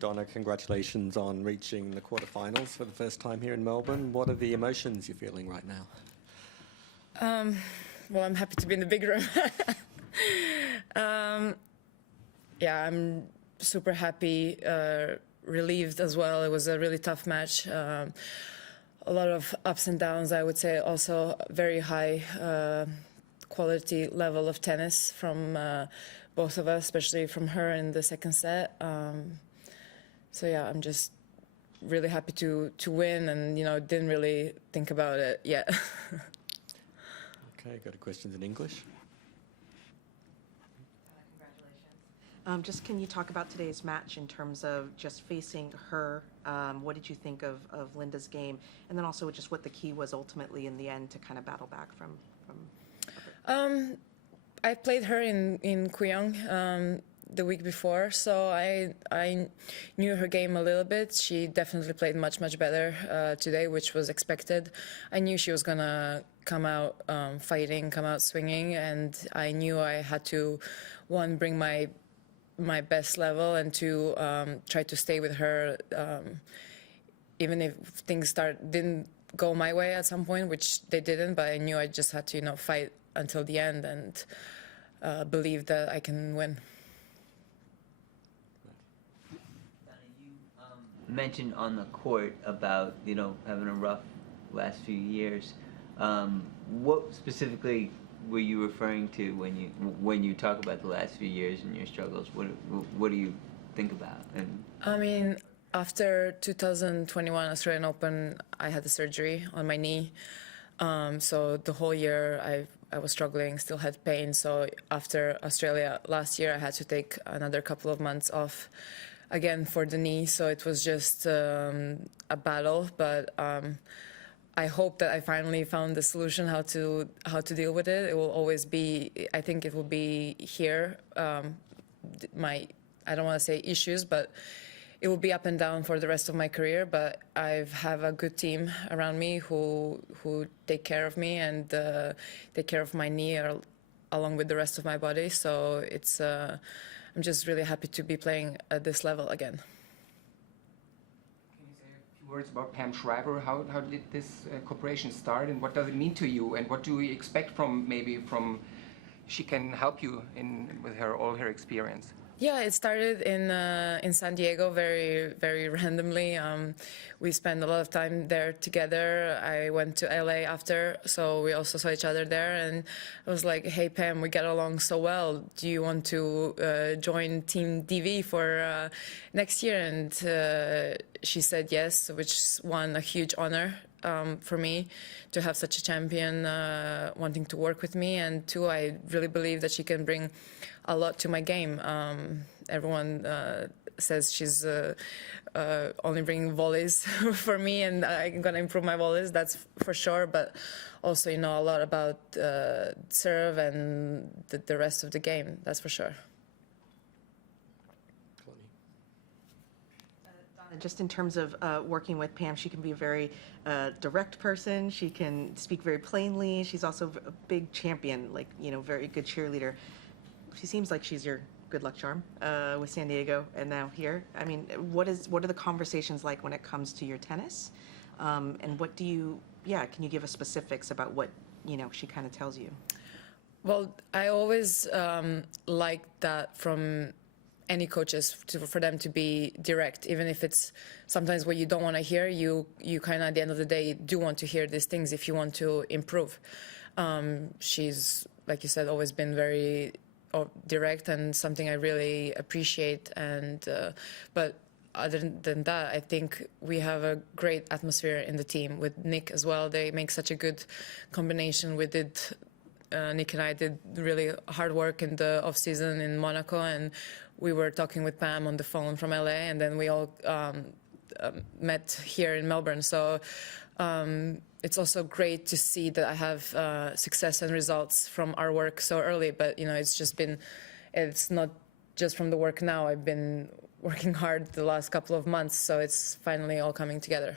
Donna, congratulations on reaching the quarterfinals for the first time here in Melbourne. What are the emotions you're feeling right now? Well, I'm happy to be in the big room. Yeah, I'm super happy, relieved as well. It was a really tough match. A lot of ups and downs, I would say. Also, very high quality level of tennis from both of us, especially from her in the second set. So yeah, I'm just really happy to win, and didn't really think about it yet. Okay, go to questions in English. Congratulations. Just can you talk about today's match in terms of just facing her? What did you think of Linda's game? And then also just what the key was ultimately in the end to kind of battle back from I played her in Kuyong the week before, so I knew her game a little bit. She definitely played much better today, which was expected. I knew she was gonna come out fighting, come out swinging, and I knew I had to, one, bring my best level, and two, try to stay with her, even if things didn't go my way at some point, which they didn't. But I knew I just had to fight until the end and believe that I can win. Mentioned on the court about having a rough last few years. What specifically were you referring to when you talk about the last few years and your struggles? What do you think about? And I mean, after 2021 Australian Open, I had the surgery on my knee. So the whole year I was struggling, still had pain. So after Australia last year, I had to take another couple of months off again for the knee. So it was just a battle, but I hope that I finally found the solution how to deal with it. It will always be, I think it will be here. I don't want to say issues, but it will be up and down for the rest of my career. But I have a good team around me who take care of me and take care of my knee along with the rest of my body. So it's I'm just really happy to be playing at this level again. Can you say a few words about Pam Shriver? How did this cooperation start, and what does it mean to you? And what do we expect from she can help you with all her experience? Yeah, it started in San Diego very randomly. We spent a lot of time there together. I went to LA after, so we also saw each other there. And I was like, "Hey Pam, we get along so well. Do you want to join Team DV for next year?" And she said yes, which is one, a huge honor for me to have such a champion wanting to work with me, and two, I really believe that she can bring a lot to my game. Everyone says she's only bringing volleys for me, and I'm gonna improve my volleys, that's for sure. But also, a lot about serve and the rest of the game, that's for sure. Just in terms of working with Pam, she can be a very direct person. She can speak very plainly. She's also a big champion, very good cheerleader. She seems like she's your good luck charm with San Diego and now here. I mean, what are the conversations like when it comes to your tennis? And what do you, can you give us specifics about what, she kind of tells you? Well, I always like that from any coaches, for them to be direct, even if it's sometimes what you don't want to hear. You kind of, at the end of the day, do want to hear these things if you want to improve. She's, like you said, always been very direct, and something I really appreciate. And but other than that, I think we have a great atmosphere in the team with Nick as well. They make such a good combination. Nick and I did really hard work in the off season in Monaco, and we were talking with Pam on the phone from LA, and then we all met here in Melbourne. So it's also great to see that I have success and results from our work so early. But it's not just from the work now. I've been working hard the last couple of months, so it's finally all coming together.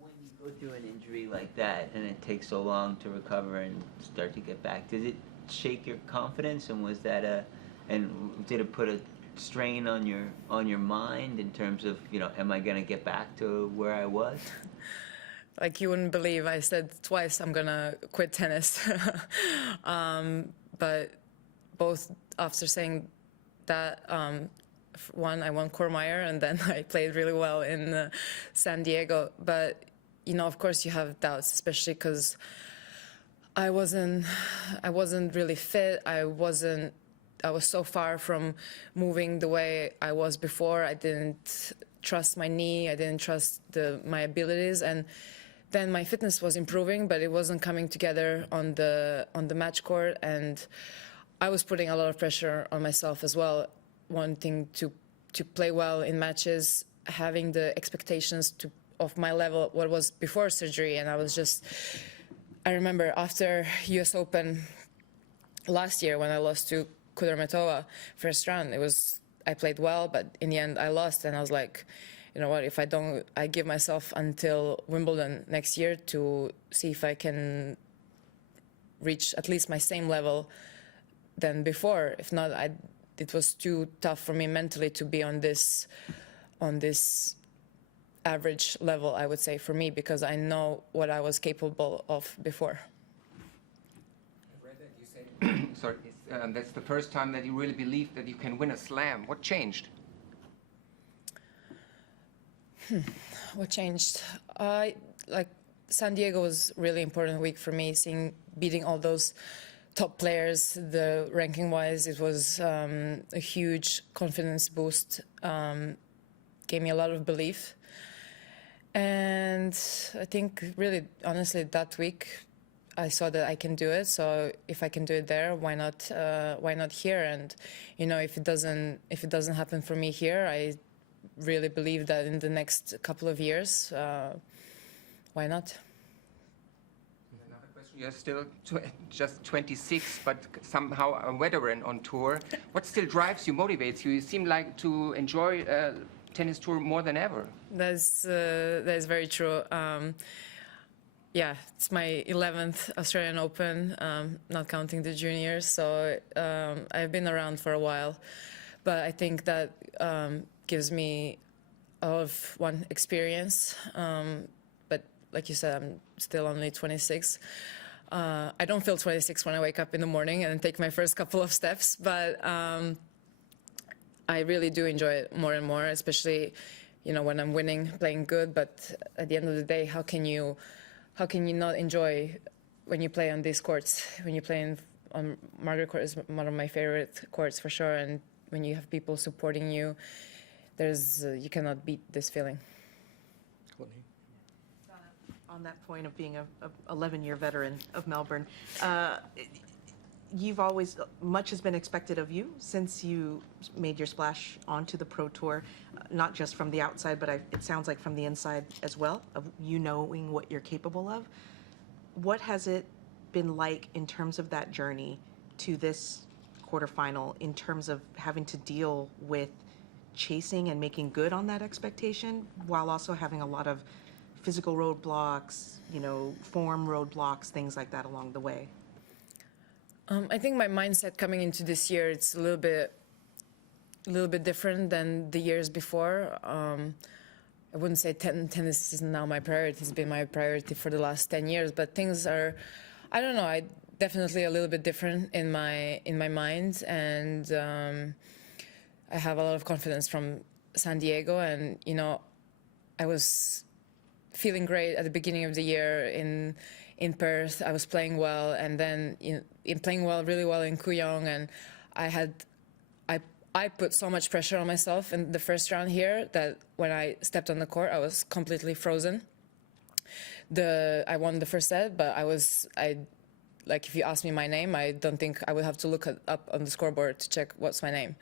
When you go through an injury like that and it takes so long to recover and start to get back, does it shake your confidence? And was that and did it put a strain on your mind in terms of, you know, am I going to get back to where I was? Like, you wouldn't believe, I said twice I'm gonna quit tennis. But both after saying that, one, I won Kormeyer, and then I played really well in San Diego. But, you know, of course you have doubts, especially because I wasn't really fit. I was so far from moving the way I was before. I didn't trust my knee. I didn't trust my abilities. And then my fitness was improving, but it wasn't coming together on the match court. And I was putting a lot of pressure on myself as well, wanting to play well in matches, having the expectations of my level, what was before surgery. And I remember after US Open last year when I lost to Kudermetova first round, I played well, but in the end I lost, and I was like, you know what, if I give myself until Wimbledon next year to see if I can reach at least my same level than before. If not, it was too tough for me mentally to be on this average level, I would say, for me, because I know what I was capable of before. I've read that you said, sorry, that's the first time that you really believed that you can win a slam. What changed? What changed? Like, San Diego was a really important week for me, beating all those top players. The ranking-wise, it was a huge confidence boost, gave me a lot of belief. And I think, really, honestly, that week, I saw that I can do it. So if I can do it there, why not here? And, you know, if it doesn't happen for me here, I really believe that in the next couple of years, why not? Another question. You're still just 26, but somehow a veteran on tour. What still drives you, motivates you? You seem like to enjoy tennis tour more than ever. That's very true. Yeah, it's my 11th Australian Open, not counting the juniors. So I've been around for a while, but I think that gives me a lot of experience. But like you said, I'm still only 26. I don't feel 26 when I wake up in the morning and take my first couple of steps, but I really do enjoy it more and more, especially, you know, when I'm winning, playing good. But at the end of the day, how can you not enjoy when you play on these courts? When you play on Margaret court is one of my favorite courts for sure, and when you have people supporting you, you cannot beat this feeling. Courtney? On that point of being a 11-year veteran of Melbourne, much has been expected of you since you made your splash onto the Pro Tour, not just from the outside, but it sounds like from the inside as well, of you knowing what you're capable of. What has it been like in terms of that journey to this quarterfinal, in terms of having to deal with chasing and making good on that expectation, while also having a lot of physical roadblocks, you know, form roadblocks, things like that along the way? I think my mindset coming into this year, it's a little bit different than the years before. I wouldn't say tennis is now my priority. It's been my priority for the last 10 years, but things are, I don't know, definitely a little bit different in my mind, and I have a lot of confidence from San Diego, and, you know, I was feeling great at the beginning of the year in Perth. I was playing well, and then in playing really well in Kooyong, and I put so much pressure on myself in the first round here that when I stepped on the court, I was completely frozen. I won the first set, but if you ask me my name, I don't think I would have to look up on the scoreboard to check what's my name.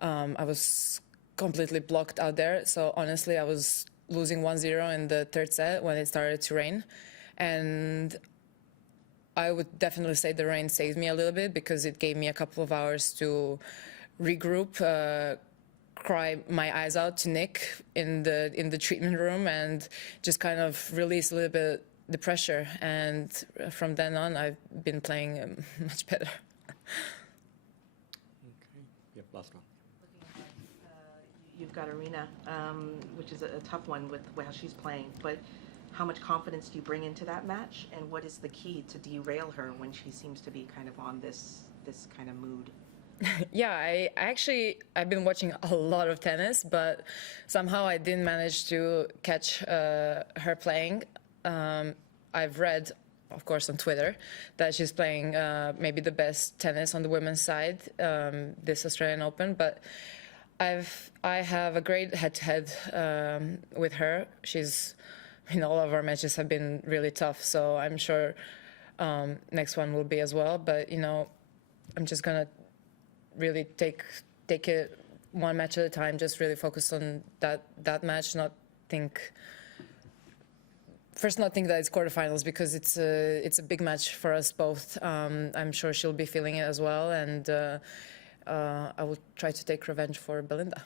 I was completely blocked out there. So honestly, I was losing 1-0 in the third set when it started to rain. And I would definitely say the rain saved me a little bit, because it gave me a couple of hours to regroup, cry my eyes out to Nick in the treatment room, and just kind of release a little bit the pressure. And from then on, I've been playing much better. Okay. Yep, last one. Arena, which is a tough one with how she's playing. But how much confidence do you bring into that match, and what is the key to derail her when she seems to be kind of on this kind of mood? Yeah, I've been watching a lot of tennis, but somehow I didn't manage to catch her playing. I've read, of course, on Twitter that she's playing maybe the best tennis on the women's side this Australian Open, but I have a great head-to-head with her. All of our matches have been really tough, so I'm sure next one will be as well. But I'm just gonna really take it one match at a time. Just really focus on that match. Not think that it's quarterfinals, because it's a big match for us both. I'm sure she'll be feeling it as well, and I will try to take revenge for Belinda.